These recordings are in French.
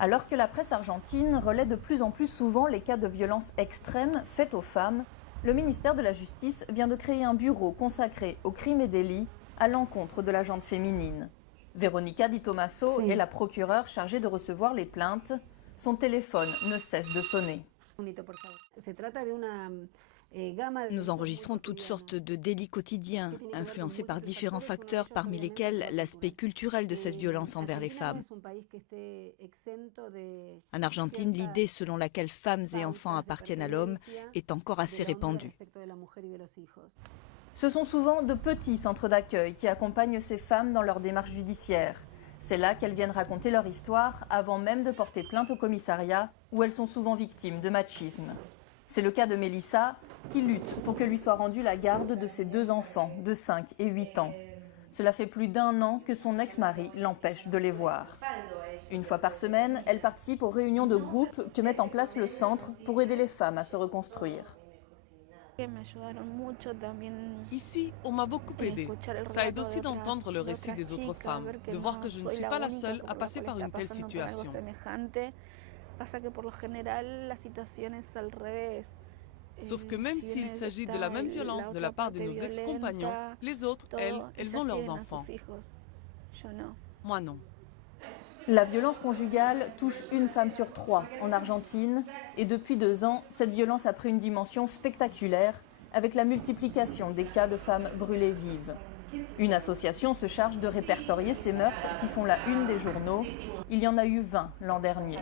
Alors que la presse argentine relaie de plus en plus souvent les cas de violences extrêmes faites aux femmes, le ministère de la Justice vient de créer un bureau consacré aux crimes et délits à l'encontre de la gente féminine. Veronica Di Tommaso est la procureure chargée de recevoir les plaintes. Son téléphone ne cesse de sonner. Nous enregistrons toutes sortes de délits quotidiens, influencés par différents facteurs, parmi lesquels l'aspect culturel de cette violence envers les femmes. En Argentine, l'idée selon laquelle femmes et enfants appartiennent à l'homme est encore assez répandue. Ce sont souvent de petits centres d'accueil qui accompagnent ces femmes dans leur démarche judiciaire. C'est là qu'elles viennent raconter leur histoire avant même de porter plainte au commissariat où elles sont souvent victimes de machisme. C'est le cas de Melissa qui lutte pour que lui soit rendue la garde de ses 2 enfants de 5 et 8 ans. Cela fait plus d'1 an que son ex-mari l'empêche de les voir. Une fois par semaine, elle participe aux réunions de groupe que met en place le centre pour aider les femmes à se reconstruire. Ici, on m'a beaucoup aidé. Ça aide aussi d'entendre le récit des autres femmes, de voir que je ne suis pas la seule à passer par une telle situation. Sauf que même s'il s'agit de la même violence de la part de nos ex-compagnons, les autres, elles ont leurs enfants. Moi non. La violence conjugale touche une femme sur 3 en Argentine et depuis 2 ans, cette violence a pris une dimension spectaculaire avec la multiplication des cas de femmes brûlées vives. Une association se charge de répertorier ces meurtres qui font la une des journaux. Il y en a eu 20 l'an dernier.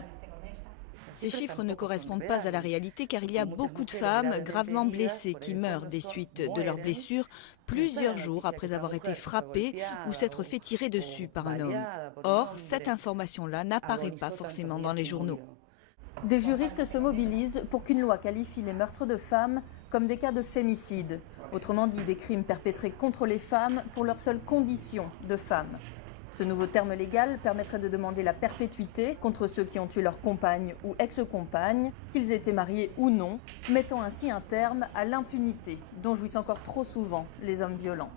Ces chiffres ne correspondent pas à la réalité car il y a beaucoup de femmes gravement blessées qui meurent des suites de leurs blessures plusieurs jours après avoir été frappées ou s'être fait tirer dessus par un homme. Or, cette information-là n'apparaît pas forcément dans les journaux. Des juristes se mobilisent pour qu'une loi qualifie les meurtres de femmes comme des cas de fémicide, autrement dit des crimes perpétrés contre les femmes pour leur seule condition de femmes. Ce nouveau terme légal permettrait de demander la perpétuité contre ceux qui ont tué leur compagne ou ex-compagne, qu'ils étaient mariés ou non, mettant ainsi un terme à l'impunité dont jouissent encore trop souvent les hommes violents.